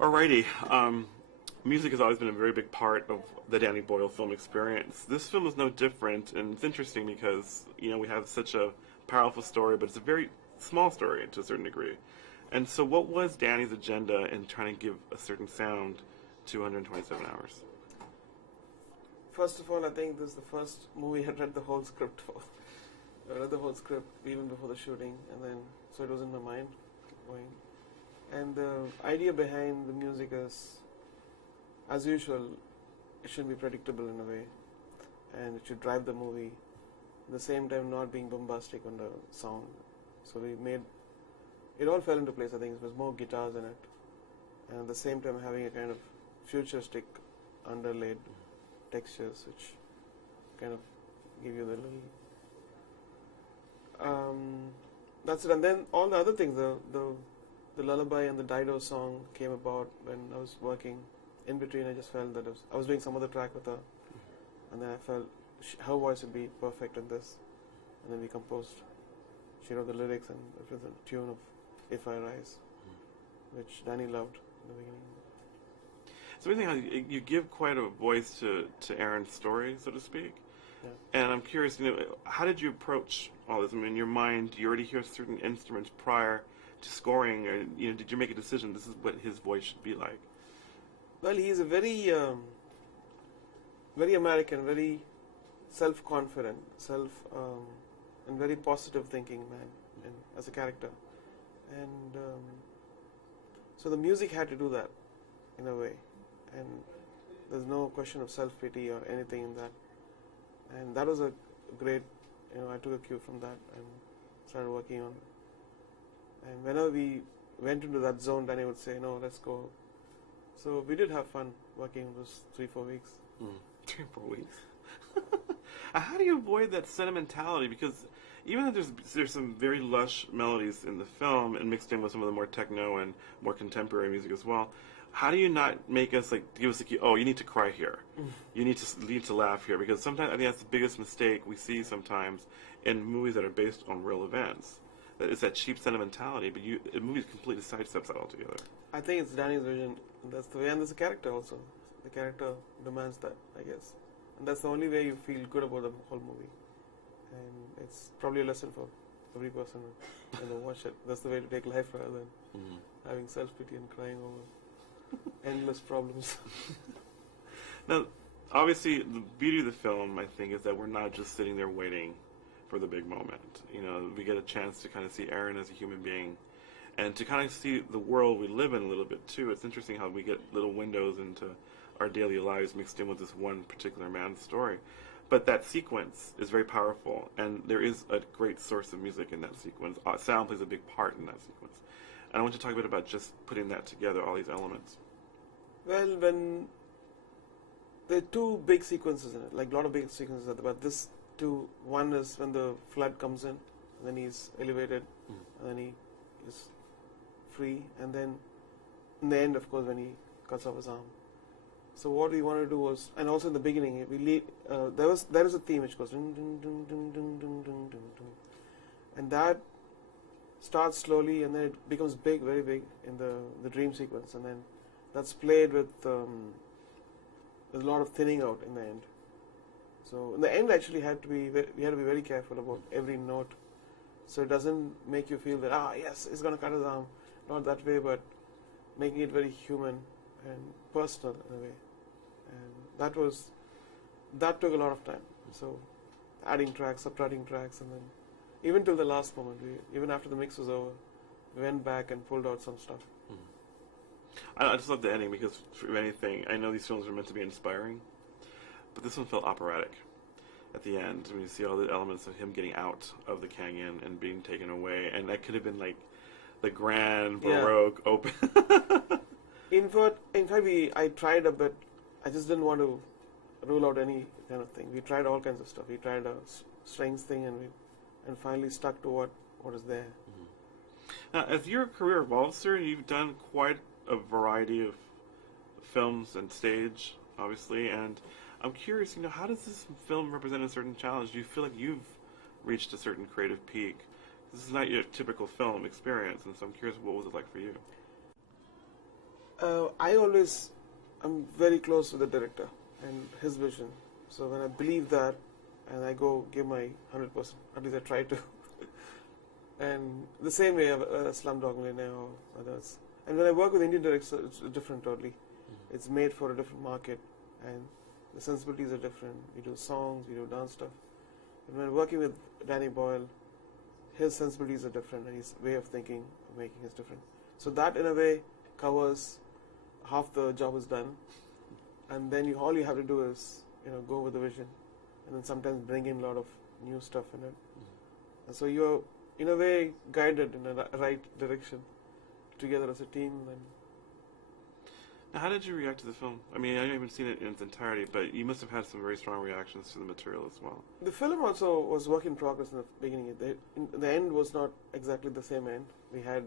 Alrighty. Music has always been a very big part of the Danny Boyle film experience. This film is no different, and it's interesting because we have such a powerful story, but it's a very small story to a certain degree. And so, what was Danny's agenda in trying to give a certain sound to 127 hours? First of all, I think this is the first movie I read the whole script for. I read the whole script even before the shooting, and then so it was in my mind going. And the idea behind the music is, as usual, it should be predictable in a way, and it should drive the movie. At the same time, not being bombastic on the sound. So we made it all fell into place. I think it was more guitars in it, and at the same time having a kind of futuristic underlaid textures, which kind of give you the little. That's it. And then all the other things, the lullaby and the Dido song came about when I was working. In between, I just felt that I was doing some other track with her, and then I felt her voice would be perfect in this. And then we composed. She wrote the lyrics, and it was a tune of "If I Rise," which Danny loved in the beginning. So, amazing how you give quite a voice to Aaron's story, so to speak. Yeah. And I'm curious, how did you approach all this? I mean, in your mind, do you already hear certain instruments prior to scoring, or did you make a decision? This is what his voice should be like. Well, he's a very, very American, very self-confident, and very positive thinking man as a character. And so the music had to do that in a way. And there's no question of self-pity or anything in that. And that was a great, I took a cue from that and started working on it. And whenever we went into that zone, Danny would say, no, let's go. So we did have fun working those 3-4 weeks. 3-4 weeks. How do you avoid that sentimentality? Because even though there's some very lush melodies in the film and mixed in with some of the more techno and more contemporary music as well, how do you not make us give us you need to cry here, you need to laugh here? Because sometimes I think that's the biggest mistake we see sometimes in movies that are based on real events. That it's that cheap sentimentality, but the movie completely sidesteps that altogether. I think it's Danny's vision. That's the way, and there's a character also. The character demands that, I guess, and that's the only way you feel good about the whole movie. And it's probably a lesson for every person when they watch it. That's the way to take life rather than having self-pity and crying over endless problems. Now, obviously, the beauty of the film, I think, is that we're not just sitting there waiting for the big moment. We get a chance to kind of see Aaron as a human being, and to kind of see the world we live in a little bit too. It's interesting how we get little windows into our daily lives mixed in with this one particular man's story. But that sequence is very powerful, and there is a great source of music in that sequence. Sound plays a big part in that sequence. And I want you to talk a bit about just putting that together, all these elements. Well, when there are two big sequences in it, like a lot of big sequences, but this two, one is when the flood comes in, and then he's elevated, and then he is free, and then in the end, of course, when he cuts off his arm. So what we wanted to do was, and also in the beginning, there is a theme which goes dun, dun, dun, dun, dun, dun, dun, dun, dun. And that starts slowly, and then it becomes big, very big in the dream sequence, and then that's played with a lot of thinning out in the end. So in the end, actually, we had to be very careful about every note, so it doesn't make you feel that yes, he's gonna cut his arm, not that way, but making it very human and personal in a way. And that took a lot of time. So adding tracks, subtracting tracks, and then even till the last moment, even after the mix was over, we went back and pulled out some stuff. I just love the ending because, for anything, I know these films are meant to be inspiring, but this one felt operatic at the end. When you see all the elements of him getting out of the canyon and being taken away, and that could have been like the grand Baroque open. In fact, I tried a bit. I just didn't want to rule out any kind of thing. We tried all kinds of stuff. We tried a strings thing, and finally stuck to what is there. Now, as your career evolves, sir, you've done quite a variety of films and stage, obviously, and I'm curious, how does this film represent a certain challenge? Do you feel like you've reached a certain creative peak? This is not your typical film experience, and so I'm curious, what was it like for you? I'm very close to the director and his vision. So when I believe that, and I go give my 100%, at least I try to. And the same way, Slumdog Millionaire or others. And when I work with Indian directors, it's different totally. It's made for a different market, and the sensibilities are different. We do songs, we do dance stuff. And when working with Danny Boyle, his sensibilities are different, and his way of thinking, of making is different. So that, in a way, covers half the job is done, and then all you have to do is go with the vision, and then sometimes bring in a lot of new stuff in it. And so you're in a way guided in the right direction together as a team. And now, how did you react to the film? I mean, I haven't seen it in its entirety, but you must have had some very strong reactions to the material as well. The film also was work in progress in the beginning. The end was not exactly the same end. We had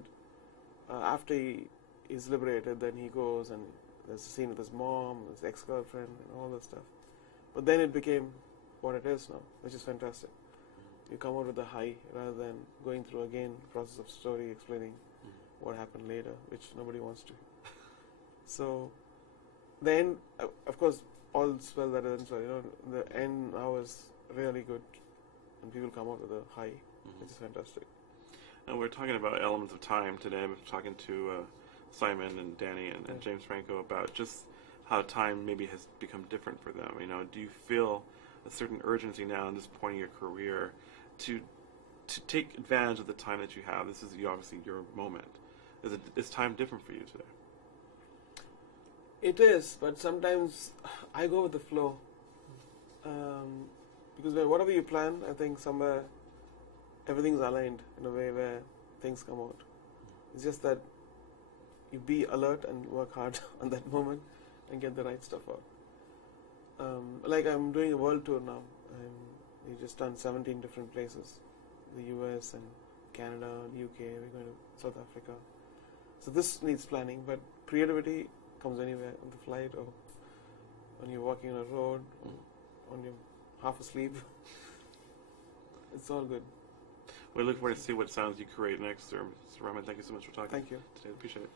after he is liberated, then he goes and there's a scene with his mom, his ex-girlfriend, and all that stuff. But then it became what it is now, which is fantastic. You come out with a high rather than going through again the process of story explaining what happened later, which nobody wants to. So the end, of course, all's well that ends well. The end now is really good, and people come out with a high, which is fantastic. And we're talking about elements of time today. I'm talking to Simon and Danny and James Franco about just how time maybe has become different for them. Do you feel a certain urgency now in this point in your career to take advantage of the time that you have? This is obviously your moment. Is time different for you today? It is, but sometimes I go with the flow. Because whatever you plan, I think somewhere everything's aligned in a way where things come out. It's just that you be alert and work hard on that moment and get the right stuff out. Like I'm doing a world tour now. We've just done 17 different places. The US and Canada and UK, we're going to South Africa. So this needs planning, but creativity comes anywhere, on the flight or when you're walking on a road, when you're half asleep. It's all good. We look forward to see what sounds you create next, sir. Mr. Rahman, thank you so much for talking. Thank you. Today. Appreciate it.